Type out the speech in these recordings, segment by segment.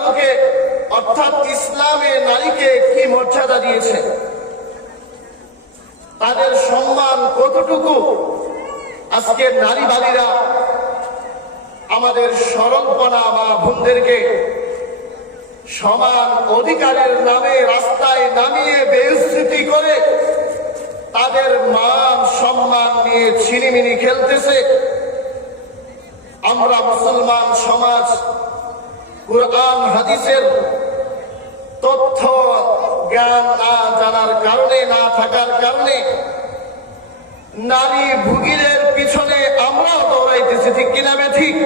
আলোকে অর্থাৎ ইসলামে নারীকে কি মর্যাদা দিয়েছে, তাদের সম্মান কতটুকু, আজকে নারীবাদীরা আমাদের সরলপনা বা বোনদেরকে সমান অধিকারের নামে রাস্তায় নামিয়ে বেইজ্জতি করে তাদের মান সম্মান নিয়ে ছিনিমিনি খেলতেছে। আমরা মুসলমান সমাজ কুরআন হাদিসের তথ্য জ্ঞান না জানার কারণে, না থাকার কারণে নারী ভুগিলের পিছনে আমরাও দৌড়াইতেছি, ঠিক কিনা ঠিক?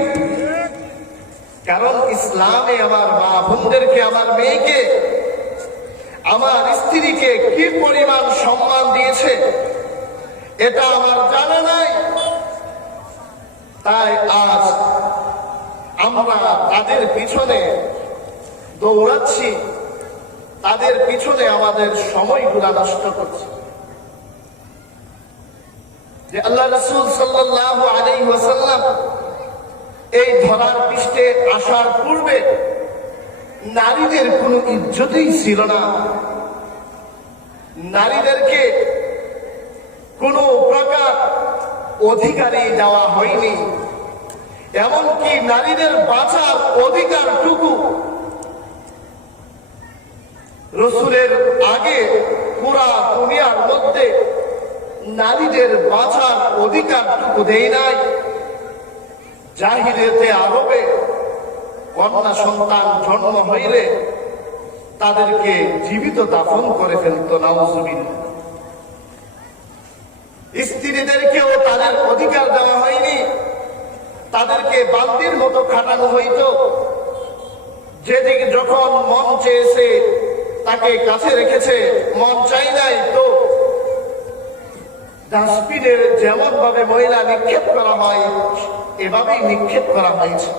কারণ ইসলামে আমার মা বোনদেরকে, আমার মেয়েকে, আমার স্ত্রীকে কি পরিমাণ সম্মান দিয়েছে এটা আমার জানা নাই। তাই আজ আমরা তাদের পিছনে দৌড়াচ্ছি, তাদের পিছনে আমাদের সময়গুলা নষ্ট করছি। যে আল্লাহ রাসূল সাল্লাল্লাহু আলাইহি ওয়াসাল্লাম এই ধরার পৃষ্ঠে আসার পূর্বে নারীদের কোনো ইজ্জতই ছিল না, নারীদেরকে কোনো প্রকার অধিকারই দেওয়া হয়নি। এমনকি নারীদের বাঁচার অধিকারটুকু রাসূলের আগে পুরা দুনিয়ার মধ্যে নারীদের বাঁচার অধিকারটুকু দেয় নাই। জাহিলিয়াতে আরবে কন্যা সন্তান জন্ম হইলে তাদেরকে জীবিত দাফন করে ফেলত, নাউজুবিল্লাহ। স্ত্রীদেরকেও তাদের অধিকার দেওয়া হয়নি, তাদেরকে বান্দির মতো খাটানো হইত। যেদিকে যখন মন চেয়েছে তাকে কাছে রেখেছে, মন চাই নাই তো ডাস্টবিনের যেমন ভাবে ময়লা নিক্ষেপ করা হয় এভাবেই নিক্ষেপ করা হয়েছে।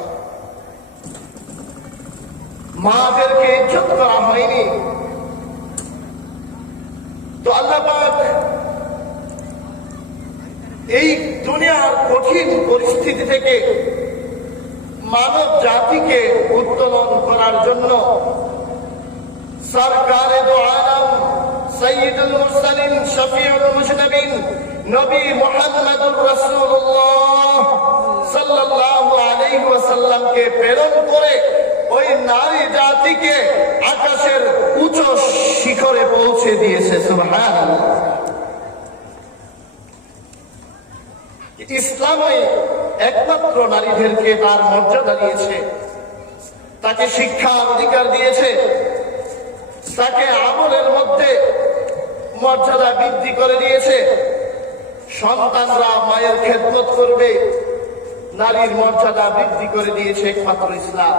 মাদেরকে ইজ্জত করা হয়নি। তো আল্লাহ পাক এই দুনিয়ার কঠিন পরিস্থিতি থেকে মানব জাতিকে উত্তোলন করার জন্য সরকারে দো আলম সৈয়দুল মুরসালিন শফিউল মুজনবিন নবী মুহাম্মদুর রাসূলুল্লাহ সাল্লাল্লাহু আলাইহি ওয়াসাল্লামকে প্রেরণ করে ওই নারী জাতিকে আকাশের উচ্চ শিখরে পৌঁছে দিয়েছে। সুবহানাল্লাহ। ইসলামই একমাত্র নারীদেরকে তার মর্যাদা দিয়েছে, তাকে শিক্ষার অধিকার দিয়েছে, তাকে আমলের মধ্যে মর্যাদা বৃদ্ধি করে দিয়েছে। সন্তানরা মায়ের খেদমত করবে, নারীর মর্যাদা বৃদ্ধি করে দিয়েছে একমাত্র ইসলাম।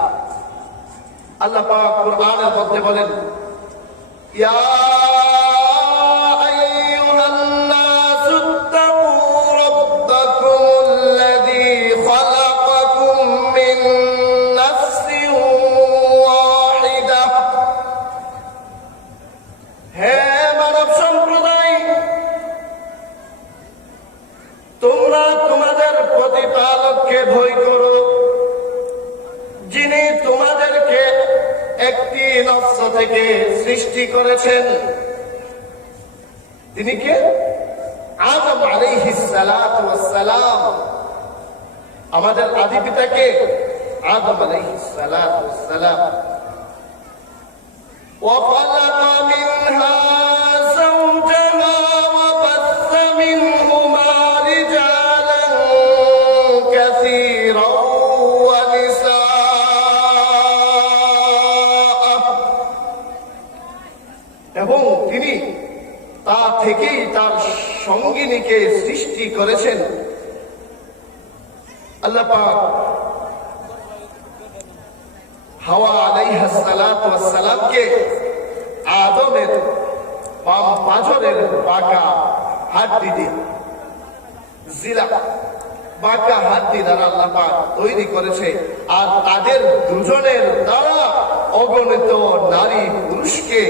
আল্লাহ পাক কুরআনের মধ্যে বলেন, ইয়া থেকে সৃষ্টি করেছেন। তিনি কে? আদম আলাইহিস সালাতু ওয়াস সালাম। আমাদের আদি পিতাকে আদম আলাইহিস সালাতু ওয়াস সালাম। ওয়া খালাকা মিনহা যাওজাহা ওয়া বাথা মিনহুমা রিজালান কাসীরা ওয়া নিসা। এবং তিনি তা থেকেই তার সঙ্গিনীকে সৃষ্টি করেছেন। আল্লাহ পাক হাওয়া আলাইহিস সালাতু ওয়াস সালামকে আদমের বাম পাঁজরের বাঁকা হাড্ডি দিয়ে, জিরা বাঁকা হাড্ডি দ্বারা আল্লাহ পাক তৈরি করেছে। আর তাদের দুজনের দ্বারা অগণিত নারী পুরুষকে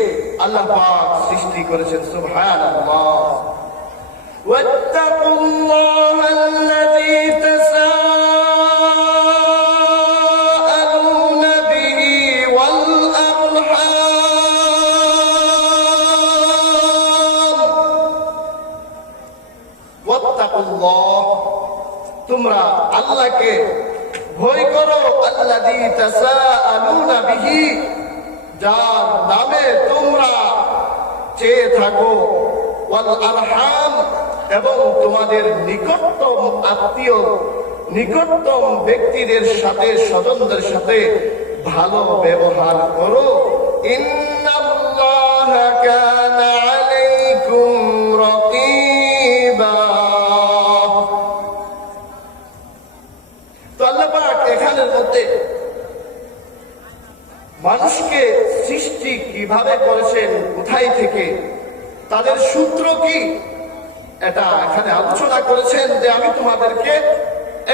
আল্লাহ পাক সৃষ্টি করেছেন। সুবহানাল্লাহ। ওয়াত্তাকুল্লাহাল্লাযী তাসাআলুনা বিহি ওয়াল আল্লাহকে ভয় করো, আল্লাযী তাসাআলুনা বিহি, যার নামে তোমরা চেয়ে থাকো, ওয়াল আরহাম, এবং তোমাদের নিকটতম আত্মীয়, নিকটতম ব্যক্তিদের সাথে, স্বজনদের সাথে ভালো ব্যবহার করো। ইন্নাল্লাহা কানা আলাইকুম রাকীবা। তো আল্লাহ পাক এখানের মধ্যে মানুষকে সৃষ্টি কিভাবে করেছেন, কোথায় থেকে, তাদের সূত্র কি, এটা এখানে আলোচনা করেছেন যে আমি তোমাদেরকে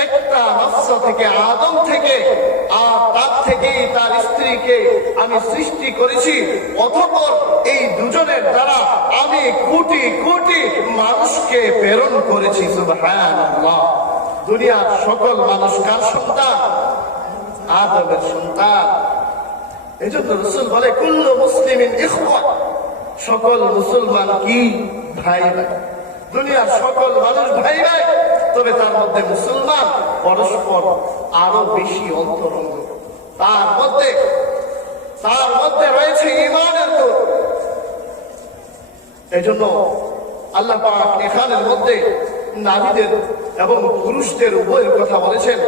একটা নফস থেকে, আদম থেকে, আর তার থেকেই তার স্ত্রীকে আমি সৃষ্টি করেছি, অতঃপর এই দুজনের দ্বারা আমি কোটি কোটি মানুষকে প্রেরণ করেছি। সুবহানাল্লাহ। দুনিয়ার সকল মানুষ কার সন্তান? আদমের সন্তান। এই জন্য রাসূল বলে কুল্লু মুসলিমিন ইখওয়া, সকল মুসলমান কি ভাই ভাই। দুনিয়ার সকল মানুষ ভাই ভাই, তবে তার মধ্যে মুসলমান পরস্পর আরো বেশি অন্তরঙ্গ। তার মধ্যে রয়েছে ঈমানের নূর। এই জন্য আল্লাহ পাক এখানের মধ্যে নারীদের এবং পুরুষদের উভয়ের কথা বলেছেন।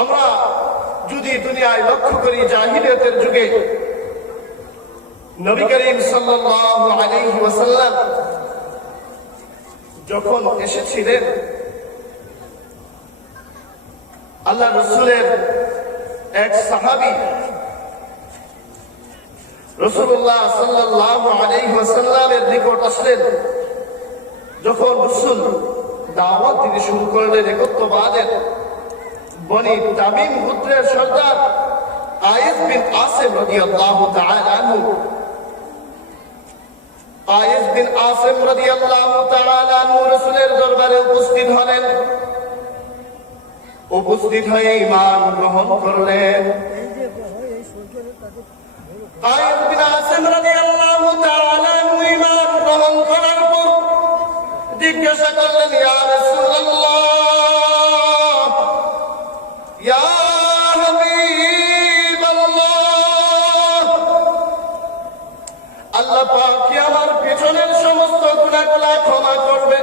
আমরা যদি দুনিয়ায় লক্ষ্য করি, জাহিলিয়াতের যুগে নবী করিম সাল্লাল্লাহু আলাইহি ওয়াসাল্লাম যখন এসেছিলেন, আল্লাহ রাসূলের এক সাহাবী রাসূলুল্লাহ সাল্লাল্লাহু আলাইহি ওয়াসাল্লামের নিকট আসলেন। যখন রাসূল দাওয়াত দিতে শুরু করলেন একত্ববাদের, বনি তামিম গোত্রের সর্দার কায়েস বিন আসিম রাদিয়াল্লাহু তাআলা আনহু, কায়েস বিন আসিম রাদিয়াল্লাহু তাআলা আনহু রাসূলের দরবারে উপস্থিত হলেন। উপস্থিত হয়ে ঈমান গ্রহণ করলেন। কায়েস বিন আসিম রাদিয়াল্লাহু তাআলা আনহু ঈমান গ্রহণ করার পর জিজ্ঞাসা করলেন, ইয়া রাসূলুল্লাহ, ইয়া হাবিবাল্লাহ, আল্লাহ পাক কি আমার পিছনের সমস্ত গুনাহগুলো ক্ষমা করবে?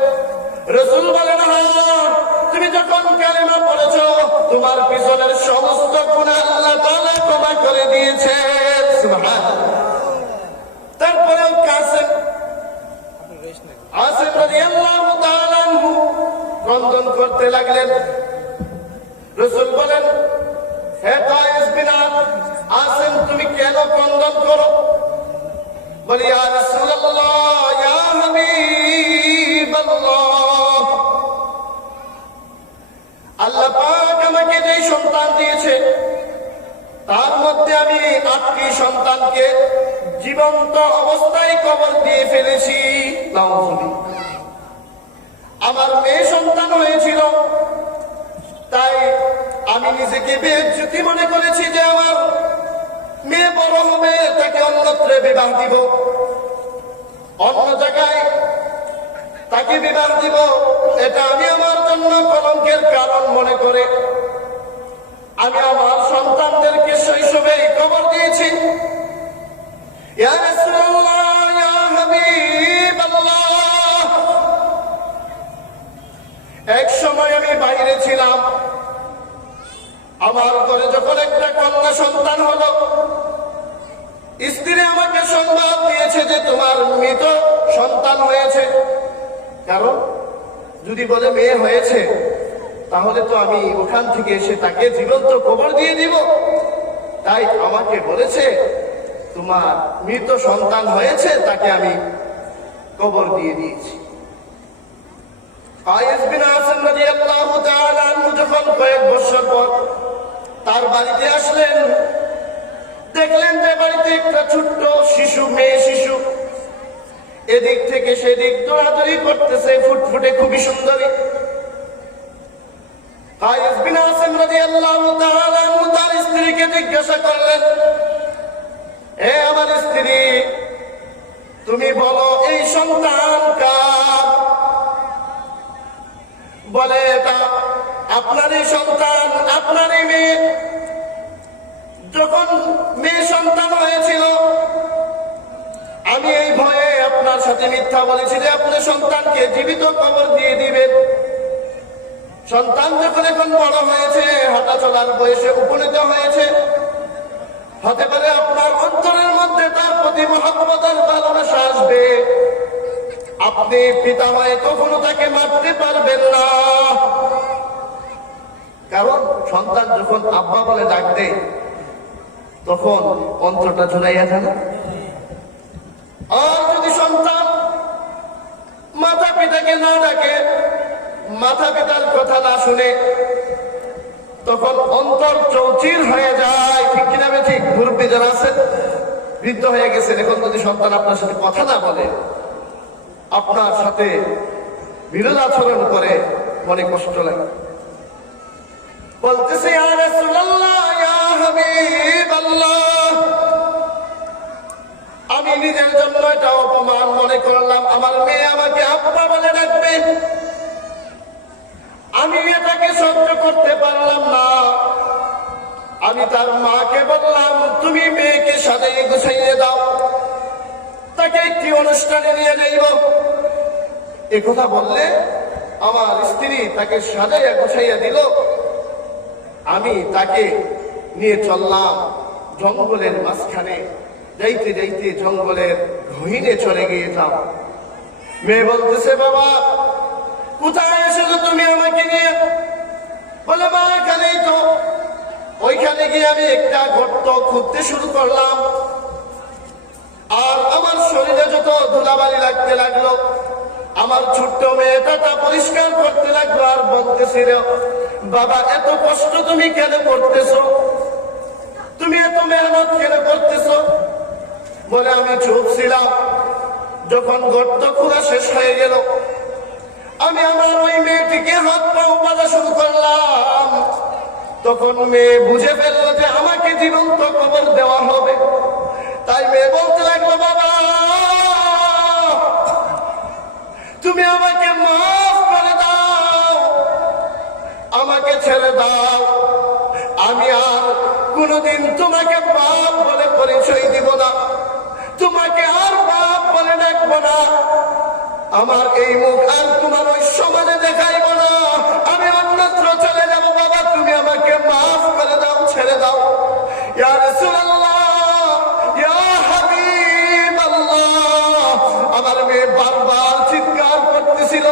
রাসূল বলেন, হ্যাঁ, তুমি যখন কালেমা পড়েছো তোমার পিছনের সমস্ত গুনাহ আল্লাহ তাআলা ক্ষমা করে দিয়েছেন। সুবহানাল্লাহ। তারপরেও আসিম রাদিয়াল্লাহু তাআলা আনহু ক্রন্দন করতে লাগলেন। রাসূল বলেন, হে কায়েস বিন আসিম, তুমি কেন ক্রন্দন করো? বলি, ইয়া রাসূলুল্লাহ, ইয়া হাবিবাল্লাহ, আল্লাহ পাক আমাকে যে সন্তান দিয়েছে তার মধ্যে আমি 8টি সন্তানকে জীবন্ত অবস্থায় কবর দিয়ে ফেলেছি। আমার মেয়ে সন্তান হয়েছিল, তাই আমি নিজেকে বেইজ্জতি মনে করেছি যে আমার মেয়ে বড় হবে, তাকে অন্যত্র বিবাহ দিব, অন্য জায়গায় তাকে বিবাহ দিব। এটা আমি আমার জন্য কলঙ্কের কারণ মনে করে আমি আমার সন্তানদেরকে শৈশবেই কবর দিয়েছি। ইয়া রাসূলুল্লাহ, ইয়া হাবিবাল্লাহ, এক সময় আমি বাইরে ছিলাম, আমার ঘরে যখন একটা কন্যা সন্তান হলো, স্ত্রী আমাকে সংবাদ দিয়েছে যে তোমার মৃত সন্তান হয়েছে। কারণ যদি বলে মেয়ে হয়েছে, তাহলে তো আমি ওখান থেকে এসে তাকে জীবন্ত কবর দিয়ে দিব। তাই আমাকে বলেছে তোমার মৃত সন্তান হয়েছে, তাকে আমি কবর দিয়ে দিয়েছি। কায়েস বিন আসিম রাদিয়াল্লাহু তাআলা আনহু যখন কয়েক বছর পর তার বাড়িতে আসলেন, দেখলেন যে বাড়িতে একটা ছোট্ট শিশু, মেয়ে শিশু, এদিক থেকে সেদিক দৌড়াদৌড়ি করতেছে, ফুটফুটে, খুবই সুন্দরী। কায়েস বিন আসিম রাদিয়াল্লাহু তাআলা আনহু তার স্ত্রীকে জিজ্ঞাসা করলেন, হে আমার স্ত্রী, তুমি বলো এই সন্তান কার? বলে এটা আপনারই সন্তান, আপনারই মেয়ে। যখন মেয়ে সন্তান হয়েছিল আমি এই ভয়ে আপনার সাথে মিথ্যা বলেছি যে আপনি সন্তানকে জীবিত কবর দিয়ে দিবেন। সন্তান যখন এখন বড় হয়েছে, হাঁটা চলার বয়সে উপনীত হয়েছে, হতে পারে আপনার অন্তরের মধ্যে তার প্রতি মহব্বত আর ভালোবাসা আসবে। আপনি পিতা হয়ে কখনো তাকে মারতে পারবেন না, কারণ সন্তান যখন আব্বা বলে ডাক দেয় তখন অন্তরটা ঝুলাইয়া যায় না। আর যদি সন্তান মাতা পিতাকে না ডাকে, মাতা পিতার কথা না শুনে, তখন অন্তর চৌচির হয়ে যায়। ঠিক কিনা ঠিক? মুরব্বী যারা আছেন, বৃদ্ধ হয়ে গেছেন, এখন যদি সন্তান আপনার সাথে কথা না বলে, আপনার সাথে বিরোধাচরণ করে, মনে কষ্ট লাগে। বলতেছে ইয়া রাসূলুল্লাহ, ইয়া হাবিবাল্লাহ, আমি নিজের জন্য এটা অপমান মনে করলাম, আমার মেয়ে আমাকে আব্বা বলে ডাকবে, আমি এটাকে সহ্য করতে পারলাম না। আমি তার মাকে বললাম, তুমি মেয়েকে সাজিয়ে গুছাইয়ে দাও, তাকে একটি অনুষ্ঠানে নিয়ে যাইব। একথা বললে আমার স্ত্রী তাকে সাজাইয়া গুছাইয়া দিল। আমি তাকে নিয়ে চললাম জঙ্গলের মাঝখানে। যাইতে যাইতে জঙ্গলের গহীনে চলে গিয়েছিলাম। মেয়ে বলতেছে, বাবা কোথায় এসেছো তুমি আমাকে নিয়ে? বলে, মা এখানেই তো। ওইখানে গিয়ে আমি একটা গর্ত খুঁড়তে শুরু করলাম, আর আমার শরীরে যত ধুলাবালি লাগতে লাগলো, আমার ছোট্ট মেয়েটা তা পরিষ্কার করতে লাগলো। আর বলতেছিল, বাবা এত কষ্ট তুমি কেন করতেছো? তুমি এত মেহনত কেন করতেছো? বলে, আমি চুপ ছিলাম। যখন গর্ত খোঁড়া শেষ হয়ে গেল, আমি আমার ওই মেয়েটিকে হাত পাও বাঁধা শুরু করলাম। তখন মেয়ে বুঝে ফেললো যে আমাকে জীবন্ত কবর দেওয়া হবে। তাই মেয়ে বলতে লাগলো, বাবা তুমি আমাকে মাফ করে দাও, আমাকে ছেড়ে দাও, আমি আর কোনোদিন তোমাকে বাপ বলে পরিচয় দিব না, তোমাকে আর বাপ বলে ডাকবো না, আমার এই মুখ আর তোমার ওই সমাজে দেখাইব না, আমি অন্যত্র চলে যাব। বাবা তুমি আমাকে মাফ করে দাও, ছেড়ে দাও। ইয়া রাসূলুল্লাহ, ইয়া হাবিবাল্লাহ, আমার মেয়ে বারবার চিৎকার করতেছিল,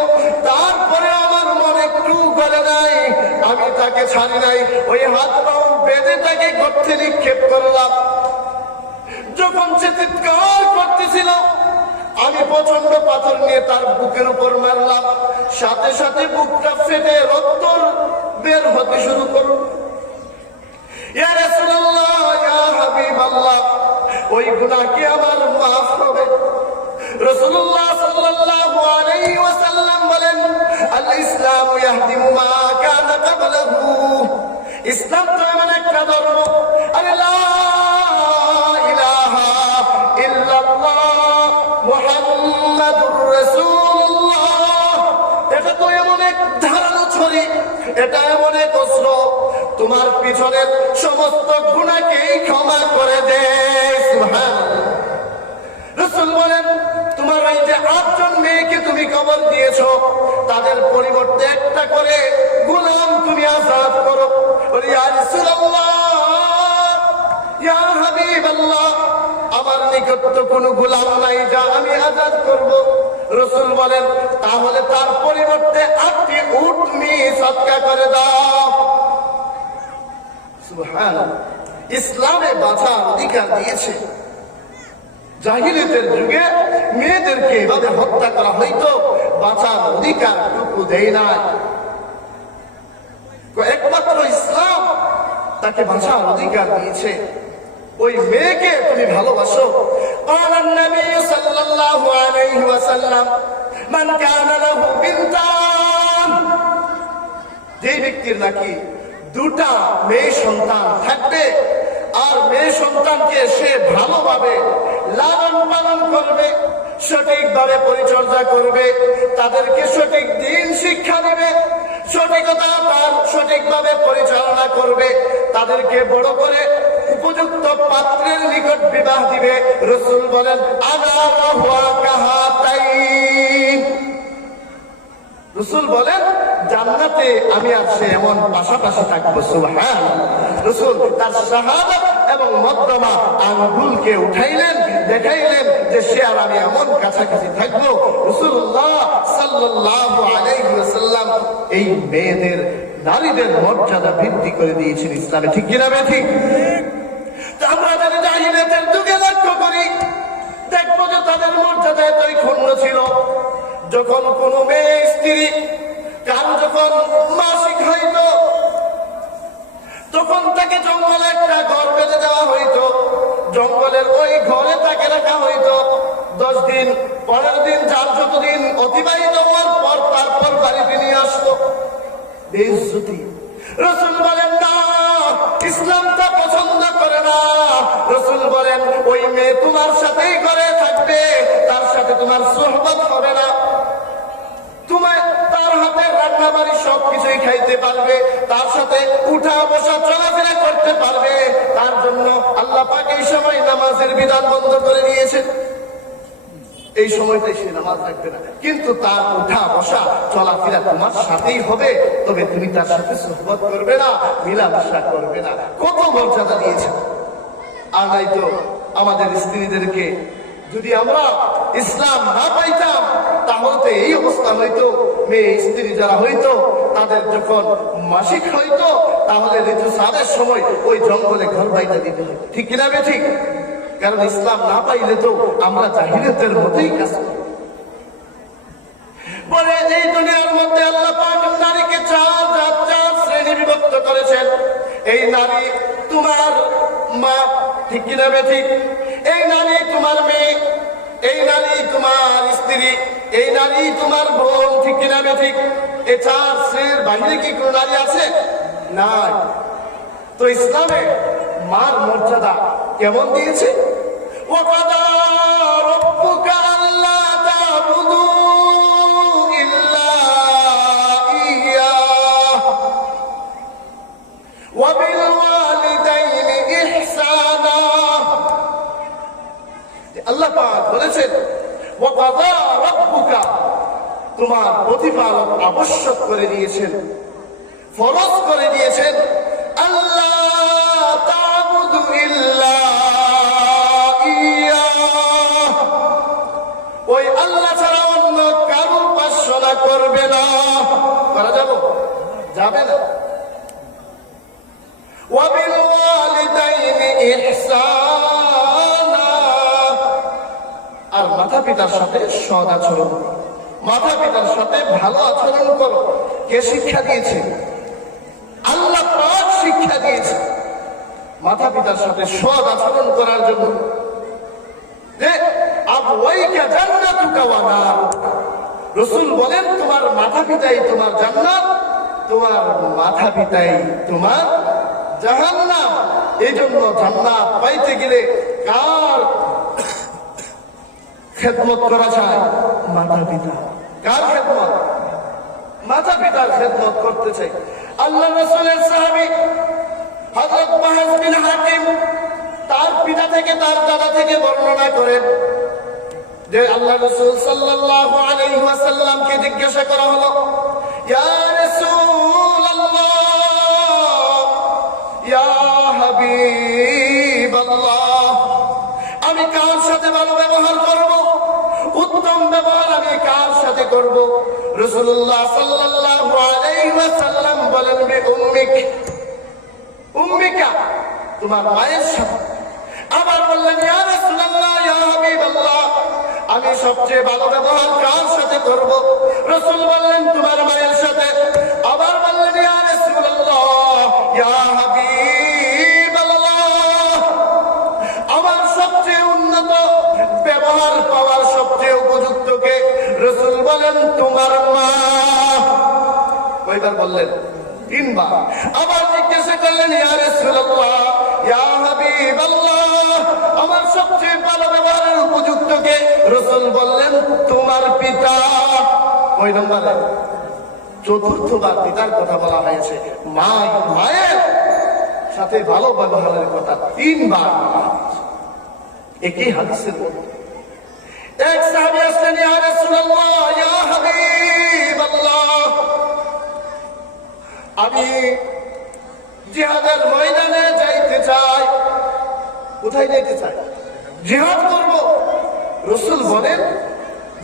তারপরে আমার মনে একটু গলে নাই, আমি তাকে ছাড়ি নাই। ওই হাত পাও বেঁধে তাকে গর্তে নিক্ষেপ করলাম। যখন সে চিৎকার করতেছিল, আমি প্রচন্ড পাথর নিয়ে তার বুকের উপর মারলাম। সাথে সাথে বুকটা ফেটে রক্ত বের হতে শুরু করল। ইয়া রাসূলুল্লাহ, ইয়া হাবিবাল্লাহ, ওই গুনাহ কি আমার মাফ হবে? রাসূলুল্লাহ সাল্লাল্লাহু আলাইহি ওয়াসাল্লাম বলেন, আল ইসলামু ইয়াহদিমু মা কানা ক্বাবলাহু। ইসলাম তো এমন একটা ধর্ম, আরে লা ইলাহা ইল্লাল্লাহ মুহাম্মাদুর রাসূলুল্লাহ, এটা তো এমন এক ধারালো ছড়ি, এটা এমন এক অস্ত্র, তোমার পিছনের সমস্ত গুনাহকেই ক্ষমা করে দেয়। সুবহানাল্লাহ। রাসূল বলেন, তোমার এই যে 8 জন মেয়েকে তুমি কবর দিয়েছো, তাদের পরিবর্তে একটা করে গোলাম তুমি আযাদ করো। বলি, ইয়া রাসূলুল্লাহ, ইয়া হাবিবাল্লাহ, আমার নিকট তো কোনো গোলাম নাই যা আমি আযাদ করব। রাসূল বলেন, তাহলে তার পরিবর্তে 8টি উট তুমি সদকা করে দাও। সুবহানাল্লাহ। ইসলামে বাঁচার অধিকার দিয়েছে। জাহিলিয়াতের যুগে মেয়েদেরকে এভাবে হত্যা করা হইতো, বাঁচার অধিকার টুকু দেয় না। একমাত্র ইসলাম তাকে বাঁচার অধিকার দিয়েছে। ওই মেয়েকে তুমি ভালোবাসো। ক্বালান নবী সাল্লাল্লাহু আলাইহি ওয়াসাল্লাম, মান কানা লাহু বিনতান, যে ব্যক্তির নাকি 2টা মেয়ে সন্তান থাকবে, আর মেয়ে সন্তানকে সে ভালোভাবে লালন পালন করবে, সঠিকভাবে পরিচর্যা করবে, তাদেরকে সঠিক দিন শিক্ষা দেবে, সঠিকতা তার সঠিকভাবে পরিচালনা করবে, তাদেরকে বড় করে উপযুক্ত পাত্রের নিকট বিবাহ দিবে। রাসূল বলেন আনা ওয়া হুয়া কাহাতাইন, রাসূল বলেন জান্নাতে আমি আর সে এমন পাশাপাশি থাকবো। সুবহানাল্লাহ। রাসূল তার শাহাদাত এবং মধ্যমা আঙ্গুলকে উঠাইলেন, দেখাইলেন যে সে আর আমি এমন কাছাকাছি থাকবো। রাসূলুল্লাহ সাল্লাল্লাহু আলাইহি ওয়াসাল্লাম এই মেয়েদের, নারীদের মর্যাদা বৃদ্ধি করে দিয়েছেন ইসলামে। ঠিক কিনা ঠিক? আমরা যদি জাহিলিয়াতের যুগে লক্ষ্য করি, দেখবো যে তাদের মর্যাদা এতই ক্ষুণ্ণ ছিল। যখন কোন মেয়ে স্ত্রী কারো যখন মাসিক হইতো, তখন তাকে জঙ্গলে একটা ঘর বেঁধে দেওয়া হইতো। জঙ্গলের ওই ঘরে তাকে রাখা হইতো 10 দিন 15 দিন, যার যতদিন অতিবাহিত হওয়ার পর তারপর বাড়িতে নিয়ে আসতো। বেইজ্জতি। রাসূল বলেন না, ইসলাম তা পছন্দ করে না। রাসূল বলেন ওই মেয়ে তোমার সাথেই ঘরে থাকবে, তার সাথে তোমার সুহবত হবে না। তোমার তার হাতের রান্না বাড়ি সবকিছুই খাইতে পারবে, তার সাথে উঠা বসা চলাফেরা করতে পারবে। তার জন্য আল্লাহ পাক এই সময় নামাজের বিধান বন্ধ করে দিয়েছেন। এই সময়টাই সে নামাজ রাখবে না, কিন্তু তার উঠা বসা চলাফেরা তোমার সাথেই হবে। তবে তুমি তার সাথে সুহবত করবে না, মিলামেশা করবে না। কত মর্যাদা দিয়েছে। আর নাই তো আমাদের স্ত্রীদেরকে যদি আমরা ইসলাম না পাইতাম, তাহলে তো এই অবস্থা হইতো। মেয়ে স্ত্রী যারা হইতো, তাদের যখন মাসিক হইতো, তাহলে ঋতুস্রাবের সময় ওই জঙ্গলে ঘর বাইতে দিতে হইতো। ঠিক কিনা ঠিক? কারণ ইসলাম না পাইলে তো আমরা জাহিলিয়াতের মতোই কাজ করি। বলে এই দুনিয়ার মধ্যে আল্লাহ পাক নারীকে চার শ্রেণী বিভক্ত করেছেন। এই নারী তোমার মা, ঠিক কিনা ঠিক? এই নারী তোমার মেয়ে, এই নারী তোমার স্ত্রী, এই নারী তোমার বোন, ঠিক কিনা ঠিক? এই 4 শ্রেণীর বাইরে কি কোন নারী আছে? নাই। তো ইসলামে মার মর্যাদা কেমন দিয়েছে? ওয়াকাদা রাব্বুকা আল্লা তা'বুদু ইল্লা ইয়্যাহ ওয়া বিল ওয়ালিদাইনি ইহসানা। আল্লাহ পাক বলেছেন ওয়াকাদা রাব্বুকা, তোমার প্রতিপালক আবশ্যক করে দিয়েছেন, ফরজ করে দিয়েছেন আল্লাহ তা'বুদু ইল্লা ইয়্যাহ, ওই আল্লাহ ছাড়া অন্য কারো উপাসনা করবে না। করা যাবে না। ওয়া বিল ওয়ালিদাইনি ইহসানা, আর মাতা পিতার সাথে সৎ আচরণ, মাতা পিতার সাথে ভালো আচরণ করো। কে শিক্ষা দিয়েছে? আল্লাহ পাক শিক্ষা দিয়েছে মাতা পিতার সাথে সৎ আচরণ করার জন্য। যে আবওয়াইকা জান্নাতুকা ওয়া নারুকা, রাসূল বলেন তোমার মাতা পিতাই তোমার জান্নাত, তোমার মাতা পিতাই তোমার জাহান্নাম। এই জন্য জান্নাত পাইতে গেলে কার খেদমত করা যায়? মাতা পিতা। কার খেদমত? মাতা পিতার খেদমত করতে চাই। আল্লাহ রাসূলের সাহাবী হযরত মুআয বিন হাকিম তার পিতা থেকে, তার দাদা থেকে বর্ণনা করেন যে আল্লাহ রাসূল সাল্লাল্লাহু আলাইহি ওয়াসাল্লামকে জিজ্ঞাসা করা হলো, ইয়া রাসূলুল্লাহ, ইয়া হাবিবাল্লাহ, আমি কার সাথে ভালো ব্যবহার করব? উত্তম ব্যবহার আমি কার সাথে করব? রাসূলুল্লাহ সাল্লাল্লাহু আলাইহি ওয়াসাল্লাম বলেন বি উম্মিক, উম্মিকা, তোমার মায়ের সাথে। আবার বললেন ইয়া রাসূলুল্লাহ, ইয়া হাবিবাল্লাহ, আমি সবচেয়ে ভালো ব্যবহার কার সাথে করব? রাসূল বললেন তোমার মায়ের সাথে। আবার বললেন ইয়া রাসূলুল্লাহ, ইয়া হাবিবাল্লাহ, আমার সবচেয়ে উন্নত ব্যবহার পাওয়ার সবচেয়ে উপযুক্ত কে? রাসূল বলেন তোমার মা। কয়বার বললেন? 3 বার। আবার জিজ্ঞাসা করলেন ইয়া রাসূলুল্লাহ, ইয়া হাবিবাল্লাহ, আমার সবচেয়ে ভালো ব্যবহারের উপযুক্ত কে? রাসূল বললেন তোমার পিতা। কয় নম্বরে? চতুর্থবার পিতার কথা বলা হয়েছে, মায়ের সাথে ভালো ব্যবহারের কথা 3 বার বলা হয়েছে একই হাদিসের মধ্যে। এক সাহাবী আসলেন, ইয়া রাসূলুল্লাহ, ইয়া হাবিবাল্লাহ, আমি জিহাদের ময়দানে যাইতে চাই। কোথায় যাইতে চাই? জিহাদ করব। রাসূল বলেন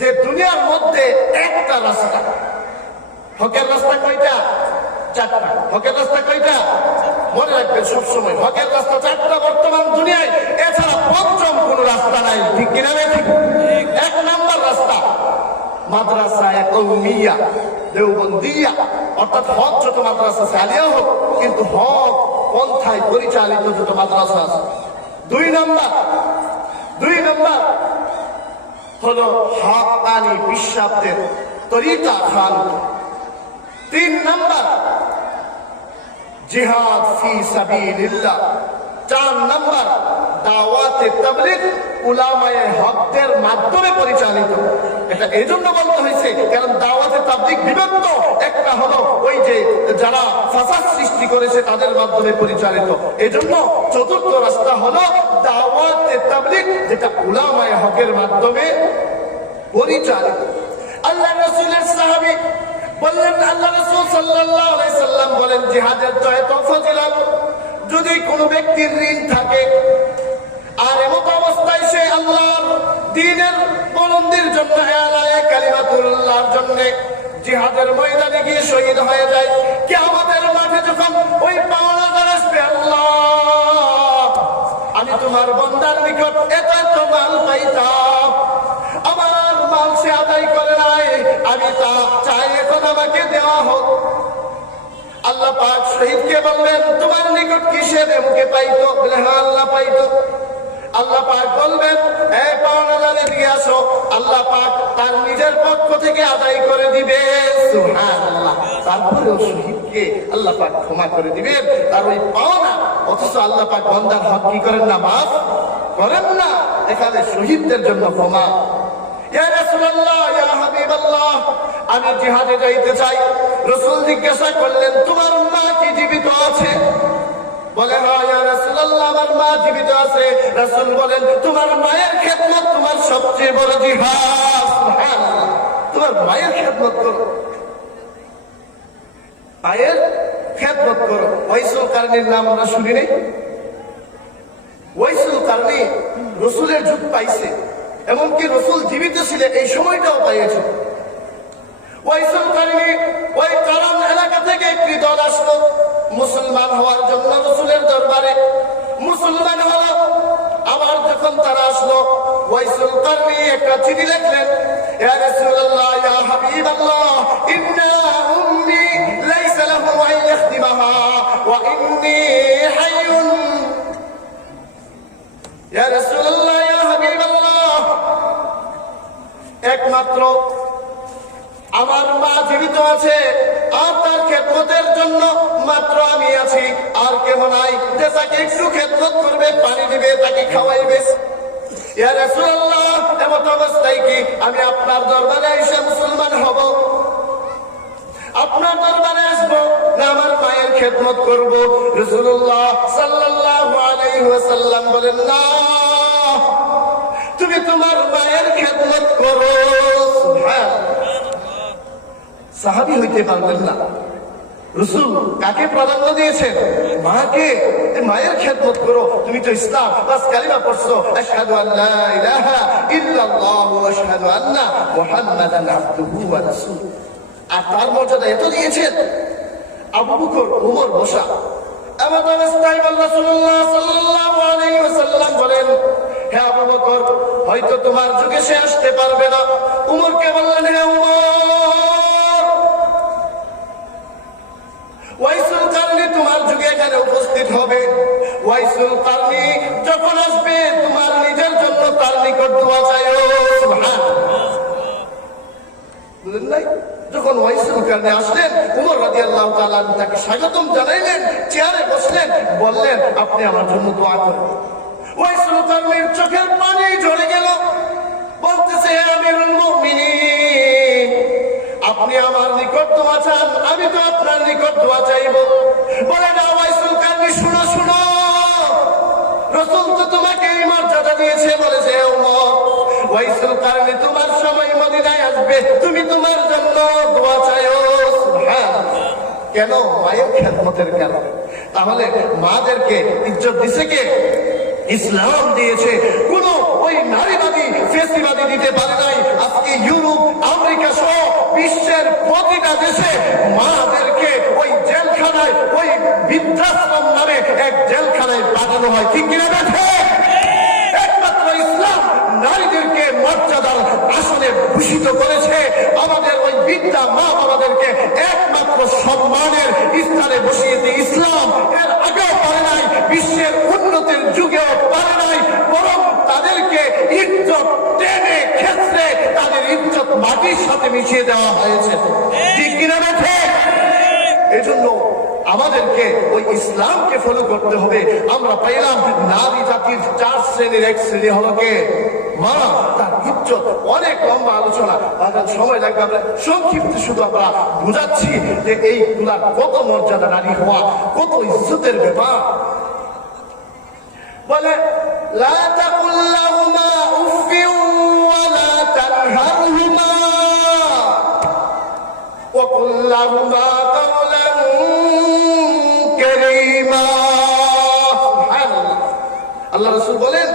যে দুনিয়ার মধ্যে একটা রাস্তা, হকের রাস্তা কয়টা? 4টা। হকের রাস্তা কয়টা? মনে রাখবেন সবসময়, হকের রাস্তা 4টা বর্তমান দুনিয়ায়, এছাড়া পঞ্চম কোন রাস্তা নাই। ঠিক কিনা? ঠিক। 1 নাম্বার রাস্তা মাদ্রাসা কওমিয়া দেওবন্দিয়া, অর্থাৎ হক যত মাদ্রাসা আলিয়া হোক, কিন্তু হক পন্থায় পরিচালিত যত মাদ্রাসা আছে। 2 নাম্বার হলো হাক্কানি বিশ্বাসের তরিকা খান। 3 নাম্বার জিহাদ ফি সাবিলিল্লাহ। 4 নাম্বার দাওয়াতে তাবলীগ উলামায়ে হকদের মাধ্যমে পরিচালিত। এটা এই জন্য বলতে হয়েছে কারণ দাওয়াতে তাবলীগ বিভক্ত, একটা হলো ওই যে যারা ফাসাদ সৃষ্টি করেছে তাদের মাধ্যমে পরিচালিত, এজন্য চতুর্থ রাস্তা হলো দাওয়াতে তাবলীগ, যেটা উলামায়ে হকের মাধ্যমে পরিচালিত। আল্লাহ রাসূলের সাহাবী বললেন, আল্লাহ রাসূল সাল্লাল্লাহু আলাইহি সাল্লাম বলেন, জিহাদের তো এত ফজিলত, যদি কোনো ব্যক্তির ঋণ থাকে আর এমত অবস্থায় সে আল্লাহর দ্বীনের বুলন্দির জন্য, আলায়ে কালিমাতুল্লাহর জন্য জিহাদের ময়দানে গিয়ে শহীদ হয়ে যায়, কিয়ামতের মাঠে যখন ওই পাওনাদার আসবে, আল্লাহ আমি তোমার বান্দার নিকট এত মাল পাইতাম, আমার মাল সে আদায় করে নাই, আমি তা চাই এখন আমাকে দেওয়া হোক। আল্লাহ পাক শহীদকে বলবেন, তোমার নিকট কিসের এমকে পাইতো? বলে, হ্যাঁ আল্লাহ পাইতো। আল্লাহ পাক বলবেন, এই পাওনাদারে দিয়ে আসো। আল্লাহ পাক তার নিজের পক্ষ থেকে আদায় করে দিবে। সুবহানাল্লাহ। তারপরেও শহীদকে আল্লাহ পাক ক্ষমা করে দিবেন তার ওই পাওনা, অথচ আল্লাহ পাক বান্দার হক কি করেন না? মাফ করেন না। এখানে শহীদদের জন্য ক্ষমা। ইয়া রাসূলুল্লাহ, ইয়া হাবিবাল্লাহ, আমি জিহাদে যাইতে চাই। রাসূল জিজ্ঞাসা করলেন, তোমার মা কি জীবিত আছে? বলে, হ্যাঁ ইয়া রাসূলুল্লাহ, আমার মা জীবিত আছে। রাসূল বলেন, তোমার মায়ের খেদমত তোমার সবচেয়ে বড় জিহাদ। সুবহানাল্লাহ। তোমার মায়ের খেদমত করো, মায়ের খেদমত করো। ওয়াইসুল কারনীর নাম আমরা শুনি নাই? ওয়াইসুল কারনী রাসূলের যুগ পাইছে, এমনকি রাসূল জীবিত ছিলেন এই সময়টাও পাইয়েছে। ওয়াইসুল কারনী ওই কারান এলাকা থেকে একটি দল আসলো মুসলমান হওয়ার জন্য রাসূলের দরবারে। মুসলমান হলো। আবার যখন তারা আসলো, ওয়াইসুল কারনী একটা চিঠি লিখলেন, ইয়া রাসূলুল্লাহ, ইয়া হাবিবাল্লাহ, ইন্না উম্মি লাইসা লাহু আন ইয়াখদিমাহা ওয়া ইন্নী হাইয়ুন। ইয়া রাসূলুল্লাহ, ইয়া হাবিবাল্লাহ, একমাত্র আমার মা জীবিত আছে আর তার খেদমতের জন্য মাত্র আমি আছি, আর কেউ নাই যে তাকে একটু খেদমত করবে, পানি দিবে, তাকে খাওয়াইবে। ইয়া রাসূলুল্লাহ, এমত অবস্থায় কি আমি আপনার দরবারে এসে মুসলমান হব? আপনার দরবারে আসবো না আমার মায়ের খেদমত করব? রাসূলুল্লাহ সাল্লাল্লাহু আলাইহি ওয়াসাল্লাম বলেন, না, তুমি তোমার মায়ের খেদমত করো। সুবহানাল্লাহ। সাহাবী হইতে পারবেন না। রাসূল কাকে প্রাধান্য দিয়েছেন? মাকে। মায়ের খেদমত করো। তুমি তো ইসলাম বাস কালিমা পড়ছো, আশহাদু আল্লা ইলাহা ইল্লাল্লাহ ওয়া আশহাদু আন্না মুহাম্মাদান আবদুহু ওয়া রাসূলুহু। আর তার মর্যাদা এত দিয়েছেন, আবু বকর ওমর বসা। এমন অবস্থায় রাসূলুল্লাহ সাল্লাল্লাহু আলাইহি ওয়াসাল্লাম বলেন, হে আবু বকর, হয়তো তোমার যুগে সে আসতে পারবে না। উমরকে বললেন, হে উমর, ওয়াইসুল কারনী তোমার যুগে এখানে উপস্থিত হবে। ওয়াইসুল কারনী যখন আসবে তোমার নিজের জন্য তার নিকট দোয়া চাইও। সুবহানাল্লাহ। বুঝলেন নাই? যখন ওয়াইসুল কারনী আসলেন, উমর রাদিয়াল্লাহু তাআলা তাকে স্বাগতম জানাইলেন, চেয়ারে বসলেন, বললেন, আপনি আমার জন্য দোয়া করুন। ওয়াইসুল কারনীর চোখের পানি ঝরে গেল, বলতেছে, হে আমিরুল মুমিনিন, আপনি আমার নিকট দোয়া চান, আমি তো আপনার নিকট দোয়া চাইব। বলে না ওয়াইসুল কারনি, শুনো শুনো, রাসূল তো তোমাকে এই মর্যাদা দিয়েছে, বলেছে ওয়াইসুল কারনি তোমার সময় মদিনায় আসবে, তুমি তোমার জন্য দোয়া চাইও। সুবহানাল্লাহ। কেন? মায়ের খেদমতের কারণে। তাহলে মাদেরকে ইজ্জত দিছে কে? ইসলাম দিয়েছে। কোন ওই নারীবাদী ফেসিবাদী দিতে পারে নাই। আজকে ইউরোপ, আমেরিকা সহ বিশ্বের প্রতিটা দেশে মাদেরকে ওই জেলখানায়, ওই বৃদ্ধাশ্রম নামে এক জেলখানায় পাঠানো হয়। ঠিক কিনা দেখে? একমাত্র ইসলাম নারীদেরকে মর্যাদার আসনে ভূষিত করেছে। আমাদের ওই বৃদ্ধা মা বাবাদেরকে একমাত্র সম্মানের স্থানে বসিয়েছে ইসলাম। এর আগেও পারে নাই, বিশ্বের উন্নতির যুগেও পারে নাই, বরং তাদেরকে ইজ্জত টেনে ক্ষেত্রে তাদের ইজ্জত মাটির সাথে মিশিয়ে দেওয়া হয়েছে। ঠিক কিনা দেখে? এজন্য আমাদেরকে ওই ইসলামকে ফলো করতে হবে। আমরা পাইলাম নারী জাতির 4 শ্রেণীর এক শ্রেণী হলো কে? মা। তার ইজ্জত অনেক লম্বা আলোচনা, সময় লাগবে, আমরা সংক্ষিপ্ত শুধু আমরা বুঝাচ্ছি যে এইগুলার কত মর্যাদা, নারী হওয়া কত ইজ্জতের ব্যাপার। বলে লা তাকুল লাহুমা উফিন ওয়া লা তানহারহুমা ওয়া কুল লাহুমা কাওলান কারীমা। সুবহানাল্লাহ। আল্লাহ রাসূল বলেন,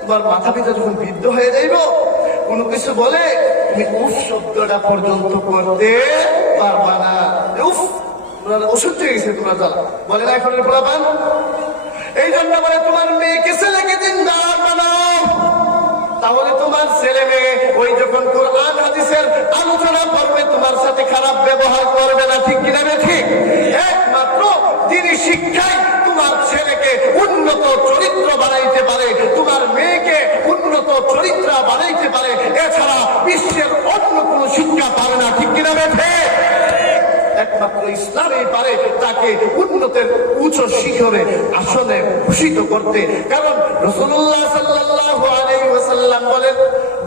তোমার মাথা পিতা যখন বৃদ্ধ হয়ে যাইব, কোনো কিছু বলে তুমি উফ শব্দটা পর্যন্ত করতে পারবা না। উফ, ওষুধ হয়ে গেছে তোমার জ্বালা, বলে না এখন পোলাপান। এই জন্য বলে তোমার মেয়েকে ছেলেকে দিনদার বানাও, তাহলে তোমার ছেলে মেয়ে ওই যখন কোরআন হাদিসের আলোচনা করবে তোমার সাথে খারাপ ব্যবহার করবে না। ঠিক কিনা? ঠিক। একমাত্র দিনী শিক্ষায় তোমার ছেলেকে উন্নত চরিত্র বানাইতে পারে, তোমার মেয়েকে উন্নত চরিত্র বানাইতে পারে, এছাড়া বিশ্বের অন্য কোন শিক্ষা পারে না। ঠিক কিনা? একমাত্র ইসলামই পারে তাকে উন্নতের উচ্চ শিখরে আসনে ভূষিত করতে। কারণ রাসূলুল্লাহ সাল্লাল্লাহু আলাইহি ওয়াসাল্লাম বলেন,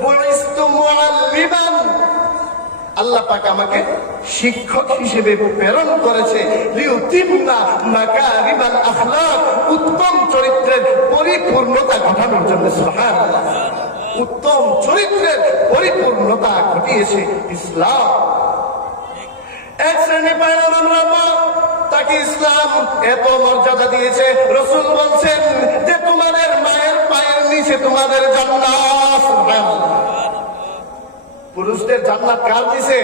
বুইস্তু মুআল্লিমান, আল্লাহ পাক আমাকে শিক্ষক হিসেবে প্রেরণ করেছে, লিউতিম্মা মাকারিমাল আখলাক, উত্তম চরিত্রের পরিপূর্ণতা ঘটানোর জন্য। সুবহানাল্লাহ। উত্তম চরিত্রের পরিপূর্ণতা ঘটিয়েছে ইসলাম। এক শ্রেণী পাইলাম আমরা মা, তাকে ইসলাম এত মর্যাদা দিয়েছে। রাসূল বলছেন যে তোমাদের মায়ের পায়ের নিচে তোমাদের জান্নাত। পুরুষদের জান্নাত কার নিচে?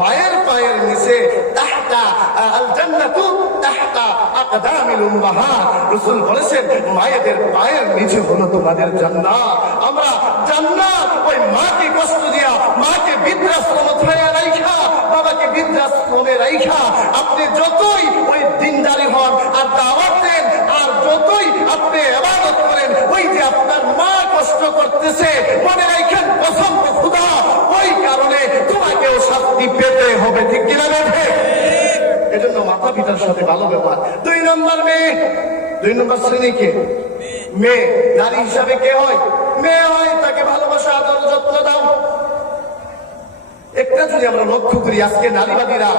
মায়ের পায়ের নিচে। তাহতা আল জান্নাতু তাহতা আকদামিল উম্মাহাত। রাসূল বলেছেন মায়েদের পায়ের নিচে হলো তোমাদের জান্নাত। আমরা জান্নাত ওই মাকে কষ্ট দিয়া, মাকে বৃদ্ধাশ্রমে ছায়া রাইখা, বাবাকে বৃদ্ধাশ্রমে রাইখা আপনি যতই ওই দিনদারি হন আর দাওয়াত দেন, আর যতই আপনি ইবাদত করেন, ওই যে আপনার মা কষ্ট করতেছে, মনে রাখেন কসম খোদা ওই কারণে তোমাকেও শাস্তি পেতে হবে। ঠিক কিনা? এজন্য মাতা পিতার সাথে ভালো ব্যবহার। 2 নম্বর মেয়ে, 2 নম্বর শ্রেণীকে মেয়ে নারী হিসাবে কে হয়? মেয়ে হয়। তাকে ভালোবাসা, আদর, যত্ন দাও। একটা যদি আমরা লক্ষ্য করি, আজকে নারীবাদীরা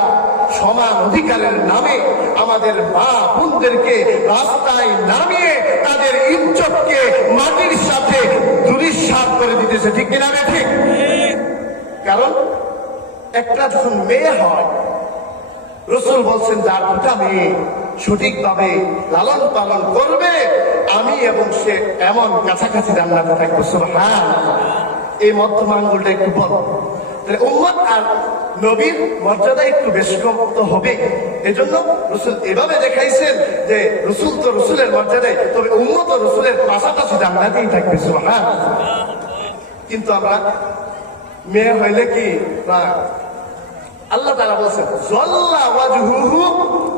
সমান অধিকারের নামে আমাদের মা বোনদেরকে রাস্তায় নামিয়ে তাদের ইজ্জতকে মাটির সাথে ধূলিসাৎ করে দিতেছে। ঠিক কিনা? ঠিক। কারণ একটা যখন মেয়ে হয়, রাসূল বলছেন যার দুটা মেয়ে সঠিকভাবে লালন পালন করবে, আমি এবং সে এমন কাছাকাছি জান্নাতে থাকবো। সুবহানাল্লাহ। এই মধ্যম আঙ্গুলটা একটু বড়, উম্মত আর নবীর মর্যাদা একটু বেশি কম তো হবে। এজন্য রাসূল এভাবে দেখাইছেন যে রাসূল তো রাসূলের মর্যাদায়, তবে উম্মত ও রাসূলের পাশাপাশি জান্নাতেই থাকবে। সুবহানাল্লাহ। কিন্তু আমরা মেয়ে হইলে কি না, আল্লাহ তাআলা বলেছেন যাল্লা ওয়াজহুহু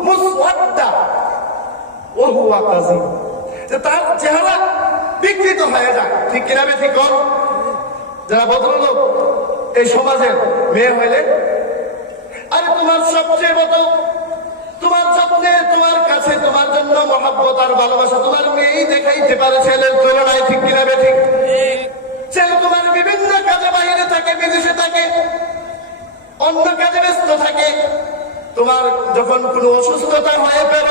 মুসওয়াদ্দা ওয়া হুয়া কাযিম, যে তার চেহারা বিকৃত হয়ে যায়। ঠিক কিনা? ঠিক। যারা ভদ্রলোক এই সমাজের মেয়ে হইলে, আরে তোমার সবচেয়ে বড়, তোমার যত্নে, তোমার কাছে, তোমার জন্য মহব্বত আর ভালোবাসা তোমার মেয়েই দেখাইতে পারে ছেলের তুলনায়। ঠিক কিনা? ঠিক। ছেলে তোমার বিভিন্ন কাজে বাইরে থাকে, বিদেশে থাকে, অন্য কাজে ব্যস্ত থাকে। তোমার যখন কোনো অসুস্থতা হয়ে গেল,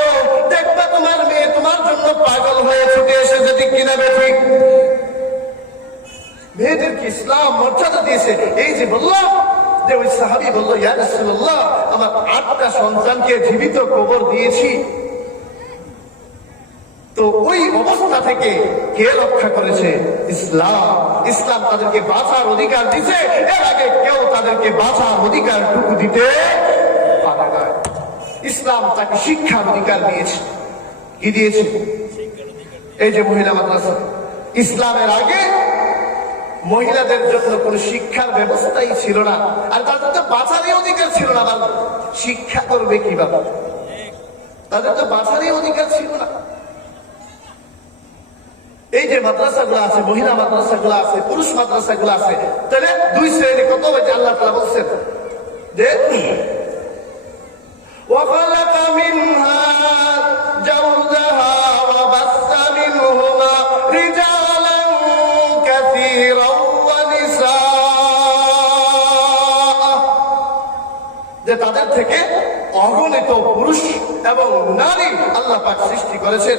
দেখবা তোমার মেয়ে তোমার জন্য পাগল হয়ে ছুটে এসেছে, ঠিক কিনা ঠিক? মেয়েদেরকে ইসলাম মর্যাদা দিয়েছে। এই যে বললাম যে ওই সাহাবী বলল, ইয়া রাসূলুল্লাহ, আমার 8টা সন্তানকে জীবিত কবর দিয়েছি, তো ওই অবস্থা থেকে কে রক্ষা করেছে? ইসলাম। ইসলাম তাদেরকে বাঁচার অধিকার দিছে, এর আগে কেউ তাদেরকে বাঁচার অধিকারটুকু দিতে পারে না। ইসলাম তাকে শিক্ষার অধিকার দিয়েছে। কি দিয়েছে? এই যে মহিলা মাদ্রাসা, ইসলামের আগে মহিলাদের জন্য কোন শিক্ষার ব্যবস্থাই ছিল না, আর তাদের তো বাঁচারই অধিকার ছিল না। শিক্ষা করবে কিভাবে? তাদের তো বাঁচারই অধিকার ছিল না। এই যে মাদ্রাসাগুলো আছে, মহিলা মাদ্রাসাগুলো আছে, পুরুষ মাদ্রাসাগুলো আছে, তাহলে 2 শ্রেণী কত হয়েছে? আল্লাহ তাআলা বলছেন যে وَخَلَقَ مِنْهَا زَوْجَهَا وَبَثَّ مِنْهُمَا رِجَالًا كَثِيرًا وَنِسَاءً, যে তাদের থেকে অগণিত পুরুষ এবং নারী আল্লাহ পাক সৃষ্টি করেছেন,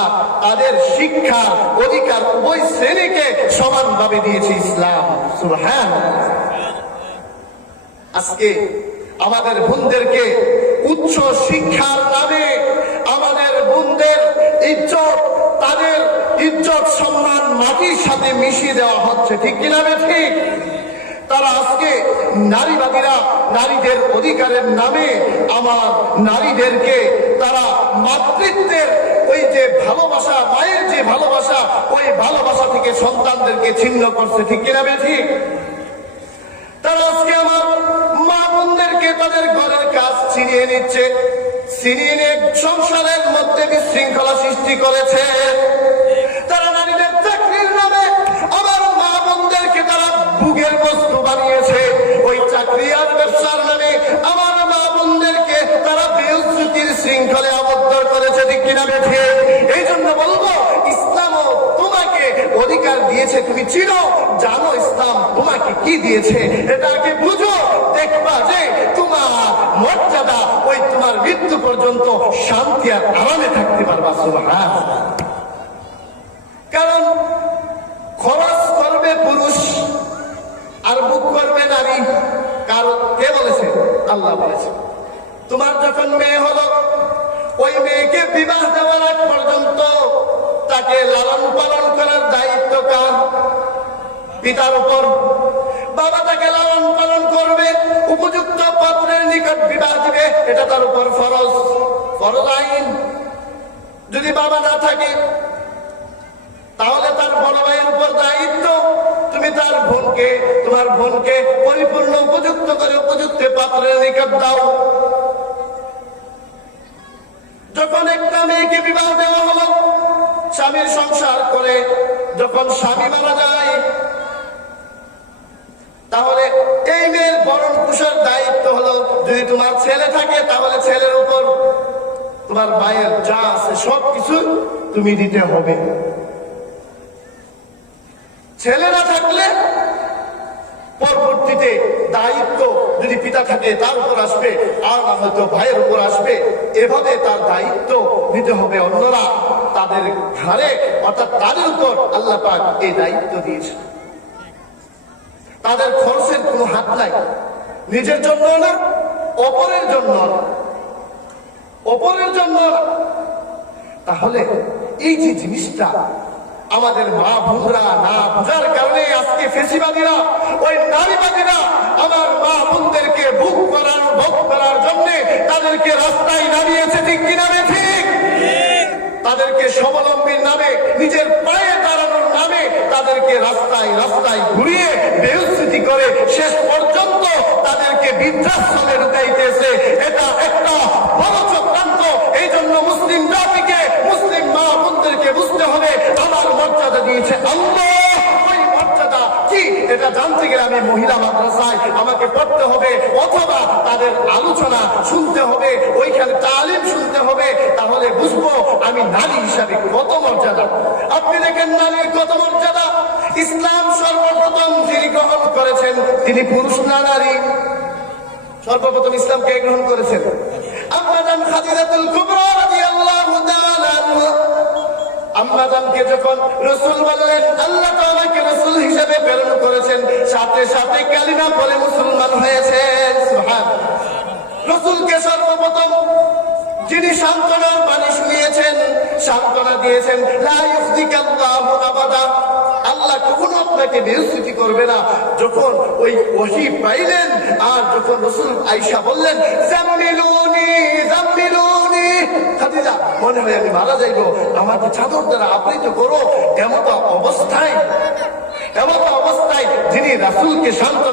আর তাদের শিক্ষার অধিকার উভয় শ্রেণীকে সমানভাবে দিয়েছে ইসলাম। সুবহানাল্লাহ। আজকে আমাদের বোনদেরকে উচ্চ শিক্ষার নামে আমাদের বোনদের ইজ্জত, তাদের ইজ্জত সম্মান মাটির সাথে মিশিয়ে দেওয়া হচ্ছে, ঠিক কিনা ঠিক? তারা আজকে নারীবাদীরা নারীদের অধিকারের নামে আমার নারীদেরকে তারা মাতৃত্বের ওই যে ভালোবাসা, মায়ের যে ভালোবাসা, ওই ভালোবাসা থেকে সন্তানদেরকে ছিন্ন করছে, ঠিক কিনা ঠিক? তারা আজকে আমার মা বোনদেরকে তাদের ঘরের কাজ ছিনিয়ে নিচ্ছে, ছিনিয়ে নিয়ে সংসারের মধ্যে বিশৃঙ্খলা সৃষ্টি করেছে। তারা নারীদের চাকরির নামে আমার মা বোনদেরকে তারা ভোগের বস্তু বানিয়েছে। ওই চাকরি আর ব্যবসার নামে আমার মা বোনদেরকে তারা বেইজ্জতির শৃঙ্খলে আবদ্ধ করেছে, ঠিক কিনা বেঠে? এই জন্য বলবো, ইসলামও তোমাকে অধিকার দিয়েছে, তুমি চিনো, জানো ইসলাম তোমাকে কি দিয়েছে, এটাকে বুঝো, দেখবা যে তোমার মর্যাদা ওই তোমার মৃত্যু পর্যন্ত শান্তি আর আরামে থাকতে পারবা। সুবহানাল্লাহ। কারণ খরচ করবে পুরুষ আর ভোগ করবে নারী। কারণ কে বলেছে? আল্লাহ বলেছে। তোমার যখন মেয়ে হলো, ওই মেয়েকে বিবাহ দেওয়ার আগ পর্যন্ত তাকে লালন পালন করার দায়িত্ব কার? পিতার উপর। বাবা তাকে লালন পালন করবে, উপযুক্ত পাত্রের নিকট বিবাহ দিবে, এটা তার উপর ফরজ, ফরজ আইন। যদি বাবা না থাকে তাহলে তার বড় ভাইয়ের উপর দায়িত্ব, তুমি তার বোনকে, তোমার বোনকে পরিপূর্ণ উপযুক্ত করে উপযুক্ত পাত্রের নিকট দাও। যখন একটা মেয়েকে বিবাহ দেওয়া হলো, স্বামীর সংসার করে যখন স্বামী মারা যায়, তাহলে এই মেয়ের ভরণ পোষার দায়িত্ব হলো, যদি তোমার ছেলে থাকে তাহলে ছেলের উপর, তোমার মায়ের যা আছে সবকিছু তুমি দিতে হবে। ছেলে না থাকলে পরবর্তীতে দায়িত্ব যদি পিতা থাকে তার উপর আসবে, আর না হয়তো ভাইয়ের উপর আসবে। এভাবে তার দায়িত্ব নিতে হবে অন্যরা তাদের ঘাড়ে, অর্থাৎ তাদের উপর আল্লাহ পাক এই দায়িত্ব দিয়েছে। তাদের খরচের কোনো হাত নাই, নিজের জন্য না, অপরের জন্য না, অপরের জন্য না। তাহলে এই যে জিনিসটা আমাদের মা বোনরা না বোঝার কারণে আজকে ফেসিবাদীরা, ওই নারীবাদীরা আমার মা বোনদেরকে ভোগ করার জন্য তাদেরকে রাস্তায় নামিয়েছে, ঠিক কিনা ঠিক? তাদেরকে স্বাবলম্বীর নামে, নিজের পায়ে দাঁড়ানোর নামে তাদেরকে রাস্তায় রাস্তায় ঘুরিয়ে বেইজ্জতি করে শেষ পর্যন্ত তাদেরকে বৃদ্ধাশ্রমে ঢুকাইতেছে। এটা একটা বড় চক্রান্ত। এই জন্য মুসলিম জাতিকে, মুসলিম মা বোনদেরকে বুঝতে হবে, আমার মর্যাদা দিয়েছে আল্লাহ। ওই মর্যাদা কি এটা জানতে গেলে আমি মহিলা মাদ্রাসায় আমাকে পড়তে হবে, অথবা তাদের আলোচনা শুনতে হবে, ওইখানে তালিম শুনতে হবে, তাহলে বুঝবো আমি নারী হিসাবে কত মর্যাদা। আপনি দেখেন নারীর কত মর্যাদা। ইসলাম সর্বপ্রথম যিনি গ্রহণ করেছেন তিনি পুরুষ না নারী? সর্বপ্রথম ইসলামকে গ্রহণ করেছেন আম্মা জান খাদিজাতুল কুবরা রাদিয়াল্লাহু তাআলা আনহা। আম্মা জানকে যখন রাসূল বললেন আল্লাহ তাআলাকে রাসূল হিসেবে প্রেরণ করেছেন, সাথে সাথে কালিমা পড়ে মুসলমান হয়েছেন। সুবহানাল্লাহ। রাসূলকে সর্বপ্রথম যিনি সান্ত্বনার বাণী শুনিয়েছেন, সান্ত্বনা দিয়েছেন, লা ইউখজিকাল্লাহু আবাদা, আল্লাহ কখনো আপনাকে নিরস্তুতি করবে না। যখন ওই ওহী পাইলেন আর যখন রাসূল আয়েশা বললেন জাম্মিলুনি জাম্মিলুনি, খাদিজা মনে হয় আমি মারা যাইব, আমাকে চাদর দ্বারা আবৃত করো, এমত অবস্থায় যিনি রাসূলকে সান্ত্বনা